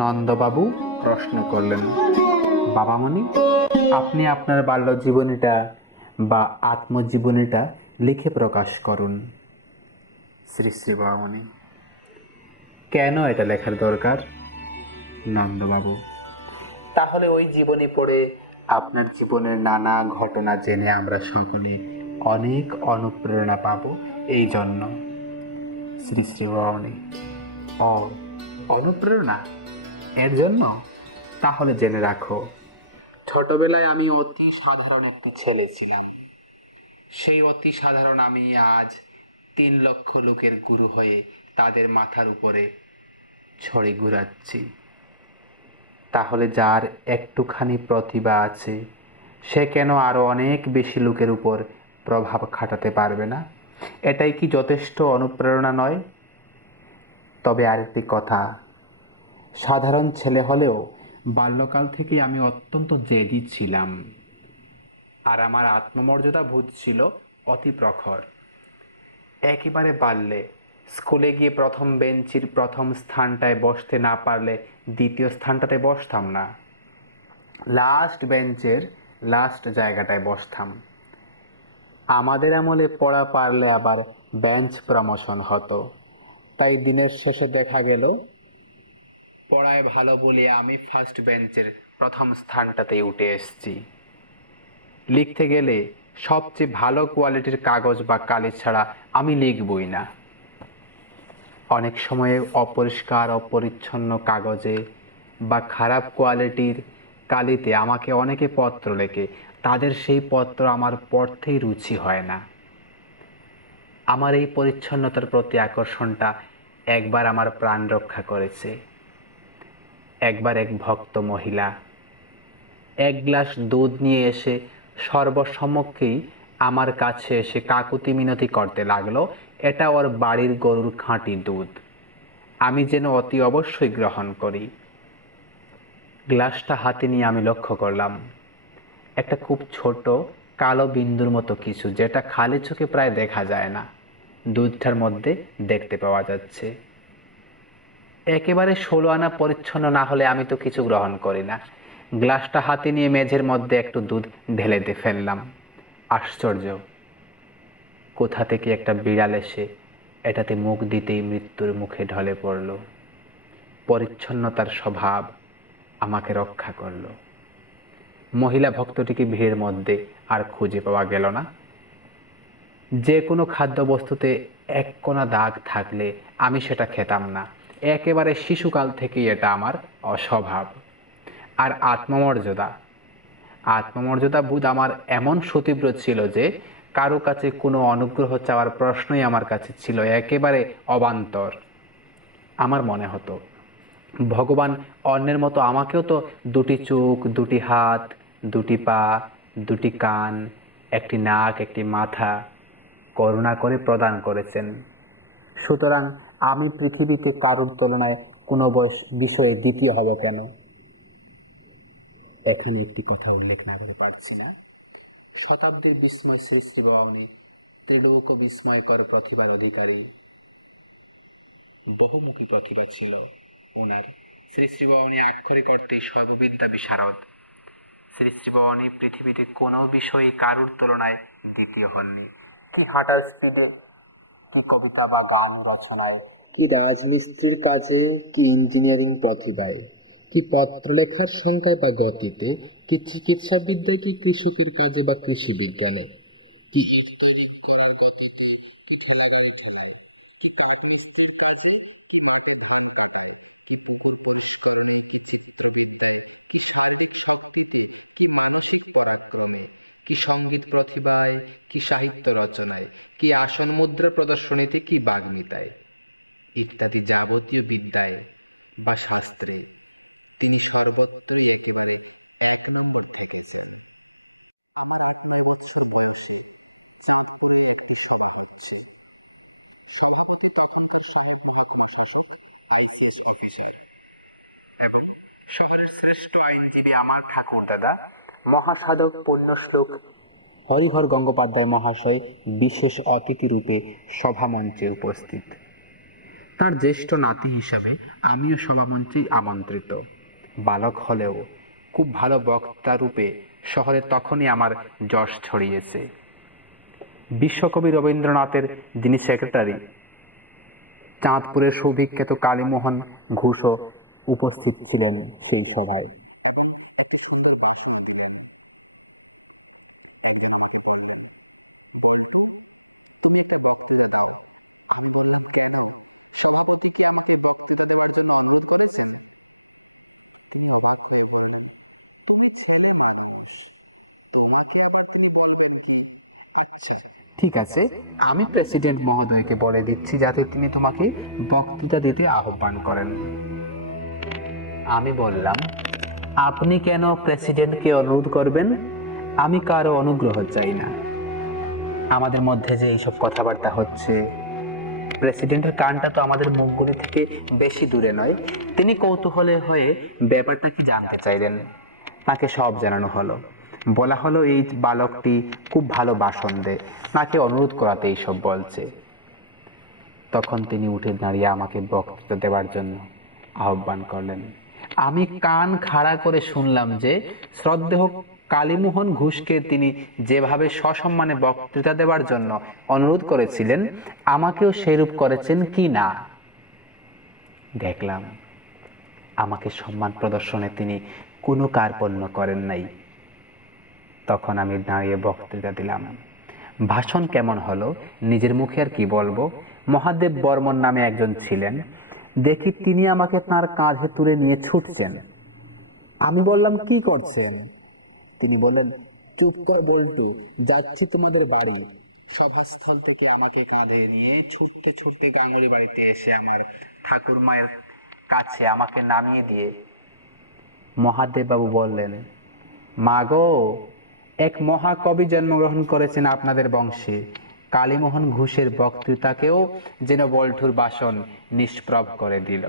নন্দবাবু প্রশ্ন করলেন, বাবামণি, আপনি আপনার বাল্য জীবনীটা বা আত্মজীবনীটা লিখে প্রকাশ করুন। শ্রী শ্রী বাবামণি, কেন এটা লেখার দরকার? নন্দবাবু, তাহলে ওই জীবনী পড়ে আপনার জীবনের নানা ঘটনা জেনে আমরা সকলে অনেক অনুপ্রেরণা পাব, এই জন্য। শ্রী শ্রী বাবামণি, ও, অনুপ্রেরণা এর জন্য? তাহলে জেনে রাখো, ছোটবেলায় আমি অতি সাধারণ একটি ছেলে ছিলাম। সেই অতি সাধারণ আমি আজ 3 লক্ষ লোকের গুরু হয়ে তাদের মাথার উপরে ছড়ি ঘুরাচ্ছি। তাহলে যার একটুখানি প্রতিভা আছে, সে কেন আরো অনেক বেশি লোকের উপর প্রভাব খাটাতে পারবে না? এটাই কি যথেষ্ট অনুপ্রেরণা নয়? তবে আরেকটি কথা, সাধারণ ছেলে হলেও বাল্যকাল থেকেই আমি অত্যন্ত জেদি ছিলাম, আর আমার আত্মমর্যাদা বোধ ছিল অতি প্রখর। একেবারে বাল্যে স্কুলে গিয়ে প্রথম বেঞ্চির প্রথম স্থানটায় বসতে না পারলে দ্বিতীয় স্থানটাতে বসতাম না, লাস্ট বেঞ্চের লাস্ট জায়গাটায় বসতাম। আমাদের আমলে পড়া পারলে আবার বেঞ্চ প্রমোশন হতো। তাই দিনের শেষে দেখা গেল পড়ায় ভালো বলে আমি ফার্স্ট বেঞ্চের প্রথম স্থানটাতেই উঠে এসেছি। লিখতে গেলে সবচেয়ে ভালো কোয়ালিটির কাগজ বা কালি ছাড়া আমি লিখবই না। অনেক সময়ে অপরিষ্কার অপরিচ্ছন্ন কাগজে বা খারাপ কোয়ালিটির কালিতে আমাকে অনেকে পত্র লেখে, তাদের সেই পত্র আমার পড়তেই রুচি হয় না। আমার এই পরিচ্ছন্নতার প্রতি আকর্ষণটা একবার আমার প্রাণ রক্ষা করেছে। একবার এক ভক্ত মহিলা 1 গ্লাস দুধ নিয়ে এসে সর্বসম্মুখেই আমার কাছে এসে কাকুতি মিনতি করতে লাগলো, এটা ওর বাড়ির গরুর খাঁটি দুধ, আমি যেন অতি অবশ্যই গ্রহণ করি। গ্লাসটা হাতে নিয়ে আমি লক্ষ্য করলাম একটা খুব ছোট কালো বিন্দুর মতো কিছু, যেটা খালি চোখে প্রায় দেখা যায় না, দুধটার মধ্যে দেখতে পাওয়া যাচ্ছে। একেবারে 16 আনা পরিচ্ছন্ন না হলে আমি তো কিছু গ্রহণ করি না। গ্লাসটা হাতে নিয়ে মেঝের মধ্যে একটু দুধ ঢেলে দিয়ে ফেললাম। আশ্চর্য, কোথা থেকে একটা বিড়াল এসে এটাতে মুখ দিতেই মৃত্যুর মুখে ঢলে পড়ল। পরিচ্ছন্নতার স্বভাব আমাকে রক্ষা করল। মহিলা ভক্তটিকে ভিড়ের মধ্যে আর খুঁজে পাওয়া গেল না। যে কোনো খাদ্যবস্তুতে এক কোনা দাগ থাকলে আমি সেটা খেতাম না। একেবারে শিশুকাল থেকেই এটা আমার অস্বভাব। আর আত্মমর্যাদা আত্মমর্যাদা বোধ আমার এমন সুতীব্র ছিল যে কারো কাছে কোনো অনুগ্রহ চাওয়ার প্রশ্নই আমার কাছে ছিল একেবারে অবান্তর। আমার মনে হতো ভগবান অন্যের মতো আমাকেও তো 2টি চোখ, 2টি হাত, 2টি পা, 2টি কান, একটি নাক, একটি মাথা করুণা করে প্রদান করেছেন। সুতরাং আমি পৃথিবীতে কারোর তুলনায় কোনো বিষয়ে দ্বিতীয় হব কেন? এখানে একটি কথা উল্লেখ না করে পারছি না। শতাব্দীর বিস্ময় শ্রী শ্রী বাবামণি ত্রিলোক বিস্ময়কর প্রতিভার অধিকারী, বহুমুখী প্রতিভা ছিল ওনার। শ্রী শ্রী বাবামণি আক্ষরিক অর্থে সর্ববিদ্যা বিশারদ। শ্রী শ্রী বাবামণি পৃথিবীতে কোনো বিষয়ে কারুর তুলনায় দ্বিতীয় হননি। কি হাঁটার স্পিডে, কি কবিতা বা গান রচনায়, কি রাজমিস্ত্রির কাজে, কি ইঞ্জিনিয়ারিং প্রতিভায়, কি পত্র লেখার সংখ্যায় বা গতিতে, কি চিকিৎসা বিদ্যায়, কি কৃষকের কাজে বা কৃষি বিজ্ঞানে, কি করার পদ্ধতি, কি খাদ্যস্থের কাজে, কি মাদক আন্দোলন, কি কি চিত্রবিদ্যায়, কি শারীরিক শক্তিতে, কি মানসিক পরাক্রমে, কি সঙ্গীত প্রতিভায়, কি সাহিত্য রচনায়, কি আসল মুদ্রা প্রদর্শনীতে, কি বাগ্মিতায় ইত্যাদি যাবতীয় বিদ্যায় বা শাস্ত্রে তিনি সর্বত্রই একেবারে এক নম্বর। আইসিএস অফিসার এবং শহরের শ্রেষ্ঠ আইনজীবী আমার ঠাকুর দাদা মহাসাধক পুণ্যশ্লোক হরিহর গঙ্গোপাধ্যায় মহাশয় বিশেষ অতিথি রূপে সভামঞ্চে উপস্থিত। তার জ্যেষ্ঠ নাতি হিসাবে আমিও সভামঞ্চে আমন্ত্রিত। বালক হলেও খুব ভালো বক্তা রূপে শহরে তখনই আমার যশ ছড়িয়েছে। বিশ্বকবি রবীন্দ্রনাথের যিনি সেক্রেটারি, চাঁদপুরের সুবিখ্যাত কালীমোহন ঘোষও উপস্থিত ছিলেন সেই সভায়। ঠিক আছে, আমি প্রেসিডেন্ট মহোদয়কে বলে দিচ্ছি যাতে তিনি তোমাকে বক্তৃতা দিতে আহ্বান করেন। আমি বললাম, আপনি কেন প্রেসিডেন্টকে অনুরোধ করবেন? আমি কারো অনুগ্রহ চাই না। আমাদের মধ্যে যে এইসব কথাবার্তা হচ্ছে, প্রেসিডেন্টের কানটা তো আমাদের মুখগুলি থেকে বেশি দূরে নয়। তিনি কৌতূহলে হয়ে ব্যাপারটা কি জানতে চাইলেন। তাকে সব জানানো হলো। বলা হলো এই বালকটি খুব ভালো ভাষণ দেয়, তাকে অনুরোধ করাতে এইসব বলছে। তখন তিনি উঠে দাঁড়িয়ে আমাকে বক্তৃতা দেওয়ার জন্য আহ্বান করলেন। আমি কান খাড়া করে শুনলাম যে শ্রদ্ধেয় কালীমোহন ঘোষকে তিনি যেভাবে সসম্মানে বক্তৃতা দেওয়ার জন্য অনুরোধ করেছিলেন, আমাকেও সেরূপ করেছেন কি না। দেখলাম আমাকে সম্মান প্রদর্শনে তিনি কোনো কার্পণ্য করেন নাই। তখন আমি দাঁড়িয়ে বক্তৃতা দিলাম। ভাষণ কেমন হলো নিজের মুখে আর কি বলবো। মহাদেব বর্মন নামে একজন ছিলেন, দেখি তিনি আমাকে তাঁর কাঁধে তুলে নিয়ে ছুটছেন। আমি বললাম, কি করছেন? তিনি বললেন, চুপ কর বল্টু, যাচ্ছি তোমাদের বাড়ি। সভাস্থল থেকে আমাকে কাঁধে নিয়ে ছুটতে ছুটতে গাঙ্গুলি বাড়িতে এসে আমার ঠাকুর মায়ের কাছে আমাকে নামিয়ে দিয়ে মহাদেব বাবু বললেন, মা গো, এক মহাকবি জন্মগ্রহণ করেছেন আপনাদের বংশে। কালীমোহন ঘোষের বক্তৃতাকেও যেন বল্টুর ভাষণ নিষ্প্রভ করে দিল।